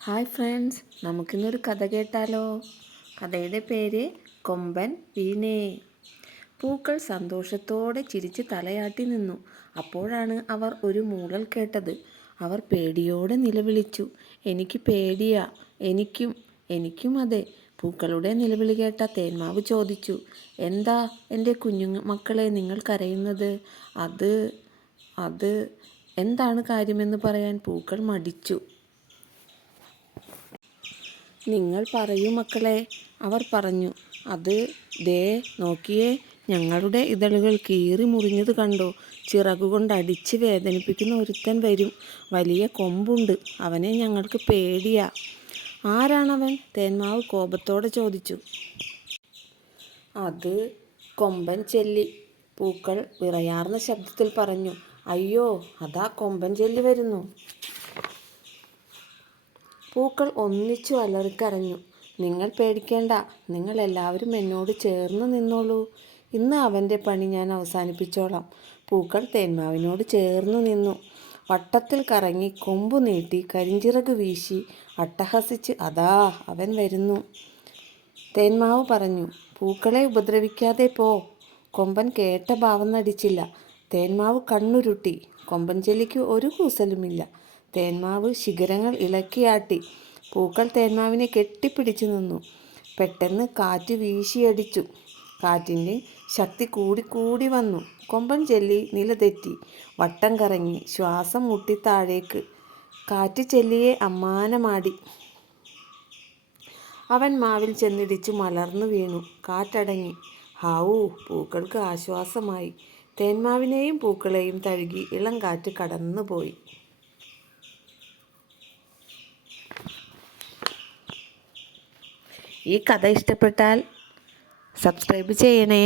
Hi friends, നമുക്കിന്നൊരു കഥ കേട്ടാലോ? കഥയുടെ പേര് കൊമ്പൻ വീണേ. പൂക്കൾ സന്തോഷത്തോടെ ചിരിച്ച് തലയാട്ടി നിന്നു. അപ്പോഴാണ് അവർ ഒരു മൂളൽ കേട്ടത്. അവർ പേടിയോടെ നിലവിളിച്ചു. എനിക്ക് പേടിയാ. എനിക്കും അതെ. പൂക്കളുടെ നിലവിളി കേട്ട തേന്മാവ് ചോദിച്ചു, എന്താ എൻ്റെ കുഞ്ഞു മക്കളെ നിങ്ങൾ കരയുന്നത്? അത് എന്താണ് കാര്യമെന്ന് പറയാൻ പൂക്കൾ മടിച്ചു. നിങ്ങൾ പറയൂ മക്കളെ, അവർ പറഞ്ഞു. ദേ നോക്കിയേ, ഞങ്ങളുടെ ഇതളുകൾ കീറി മുറിഞ്ഞത് കണ്ടോ? ചിറകുകൊണ്ട് അടിച്ച് വേദനിപ്പിക്കുന്ന ഒരുത്തൻ വരും. വലിയ കൊമ്പുണ്ട്. അവനെ ഞങ്ങൾക്ക് പേടിയാ. ആരാണവൻ? തേന്മാവ് കോപത്തോടെ ചോദിച്ചു. അത് കൊമ്പൻ ചെല്ലി, പൂക്കൾ വിറയാർന്ന ശബ്ദത്തിൽ പറഞ്ഞു. അയ്യോ, അതാ കൊമ്പൻ ചെല്ലി വരുന്നു. പൂക്കൾ ഒന്നിച്ചു അലറിക്കരഞ്ഞു. നിങ്ങൾ പേടിക്കേണ്ട, നിങ്ങൾ എല്ലാവരും എന്നോട് ചേർന്ന് നിന്നോളൂ. ഇന്ന് അവൻ്റെ പണി ഞാൻ അവസാനിപ്പിച്ചോളാം. പൂക്കൾ തേന്മാവിനോട് ചേർന്നു നിന്നു. വട്ടത്തിൽ കറങ്ങി, കൊമ്പു നീട്ടി, കരിഞ്ചിറക് വീശി, അട്ടഹസിച്ച് അതാ അവൻ വരുന്നു. തേന്മാവ് പറഞ്ഞു, പൂക്കളെ ഉപദ്രവിക്കാതെ പോ. കൊമ്പൻ കേട്ട ഭാവം നടിച്ചില്ല. തേന്മാവ് കണ്ണുരുട്ടി. കൊമ്പൻ ചെല്ലിക്ക് ഒരു കൂസലുമില്ല. തേന്മാവ് ശിഖരങ്ങൾ ഇളക്കിയാട്ടി. പൂക്കൾ തേന്മാവിനെ കെട്ടിപ്പിടിച്ചു നിന്നു. പെട്ടെന്ന് കാറ്റ് വീശിയടിച്ചു. കാറ്റിൻ്റെ ശക്തി കൂടി വന്നു. കൊമ്പൻ ചെല്ലി നിലതെറ്റി, വട്ടം കറങ്ങി, ശ്വാസം മുട്ടി താഴേക്ക്. കാറ്റ് ചെല്ലിയെ അമ്മാനമാടി. അവൻ മാവിൽ ചെന്നിടിച്ചു മലർന്നു വീണു. കാറ്റടങ്ങി. ഹാവൂ, പൂക്കൾക്ക് ആശ്വാസമായി. തേന്മാവിനെയും പൂക്കളെയും തഴുകി ഇളം കാറ്റ് കടന്നുപോയി. ഈ കഥ ഇഷ്ടപ്പെട്ടാൽ സബ്സ്ക്രൈബ് ചെയ്യണേ.